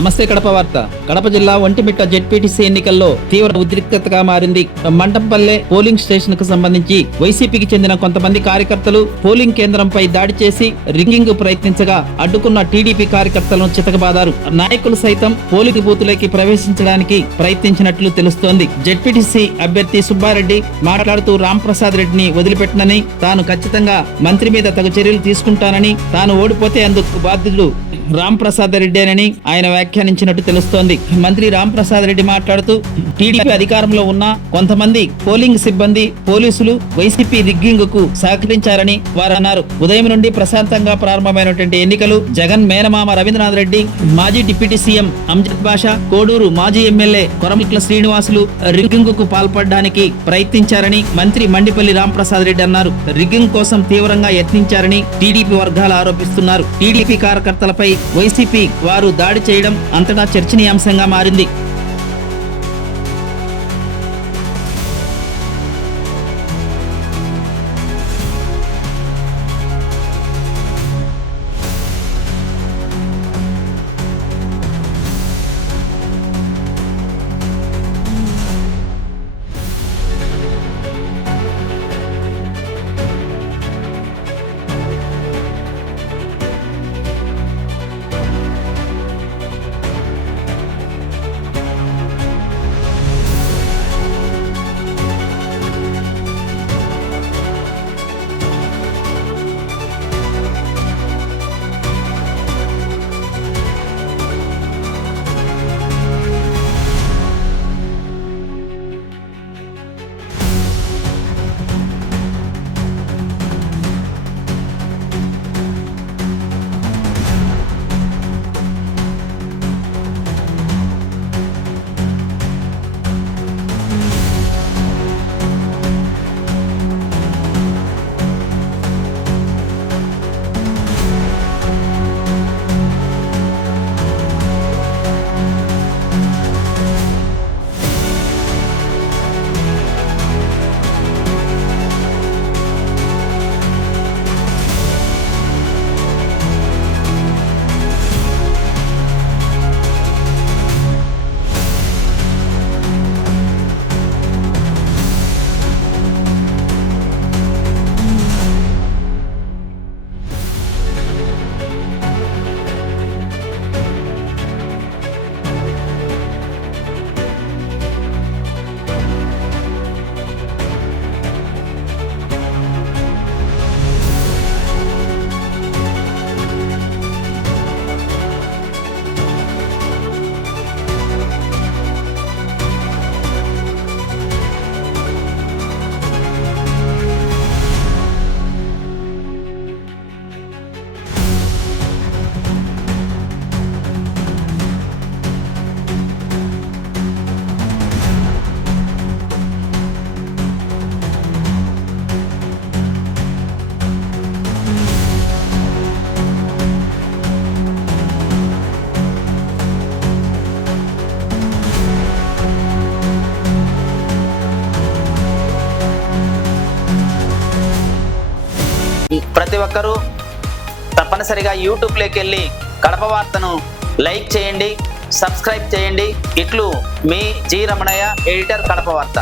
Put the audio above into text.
నమస్తే కడప వార్త. కడప జిల్లా ఒంటిమిట్ట జెడ్పీటీసీ ఎన్నికల్లో తీవ్ర ఉద్రిక్తతగా మారింది. మంటంపల్లె పోలింగ్ స్టేషన్ కు సంబంధించి వైసీపీకి చెందిన కొంతమంది కార్యకర్తలు పోలింగ్ కేంద్రంపై దాడి చేసి రింగింగ్ ప్రయత్నించగా అడ్డుకున్న టీడీపీ కార్యకర్తలను చితకబాదారు. నాయకులు సైతం పోలింగ్ బూతులోకి ప్రవేశించడానికి ప్రయత్నించినట్లు తెలుస్తోంది. జెడ్పీటీసీ అభ్యర్థి సుబ్బారెడ్డి మాట్లాడుతూ రాంప్రసాద్ రెడ్డిని వదిలిపెట్టనని, తాను ఖచ్చితంగా మంత్రి మీద తగు చర్యలు తీసుకుంటానని, తాను ఓడిపోతే అందుకు బాధ్యుడు రాంప్రసాద్ రెడ్డేనని ఆయన వ్యాఖ్యానించినట్టు తెలుస్తోంది. మంత్రి రాంప్రసాద్ రెడ్డి మాట్లాడుతూ టీడీపీ అధికారంలో ఉన్న కొంతమంది పోలింగ్ సిబ్బంది, పోలీసులు వైసీపీ రిగ్గింగ్ కు సహకరించారని వారు అన్నారు. ఉదయం నుండి ప్రశాంతంగా ప్రారంభమైనటువంటి ఎన్నికలు జగన్ మేనమామ రవీంద్రనాథ్ రెడ్డి, మాజీ డిప్యూటీ సీఎం అంజద్ బాషా, కోడూరు మాజీ ఎమ్మెల్యే కొరమిట్ల శ్రీనివాసులు రిగ్గింగ్ కు పాల్పడడానికి ప్రయత్నించారని మంత్రి మండిపల్లి రాంప్రసాద్ రెడ్డి అన్నారు. రిగ్గింగ్ కోసం తీవ్రంగా యత్నించారని టీడీపీ వర్గాలు ఆరోపిస్తున్నారు. టీడీపీ కార్యకర్తలపై వైసీపీ వారు దాడి చేయడం అంతటా చర్చనీయాంశంగా మారింది. ప్రతి ఒక్కరూ తప్పనిసరిగా యూట్యూబ్లోకి వెళ్ళి కడప వార్తను లైక్ చేయండి, సబ్స్క్రైబ్ చేయండి. ఇట్లు మీ జి రమణయ్య, ఎడిటర్, కడప వార్త.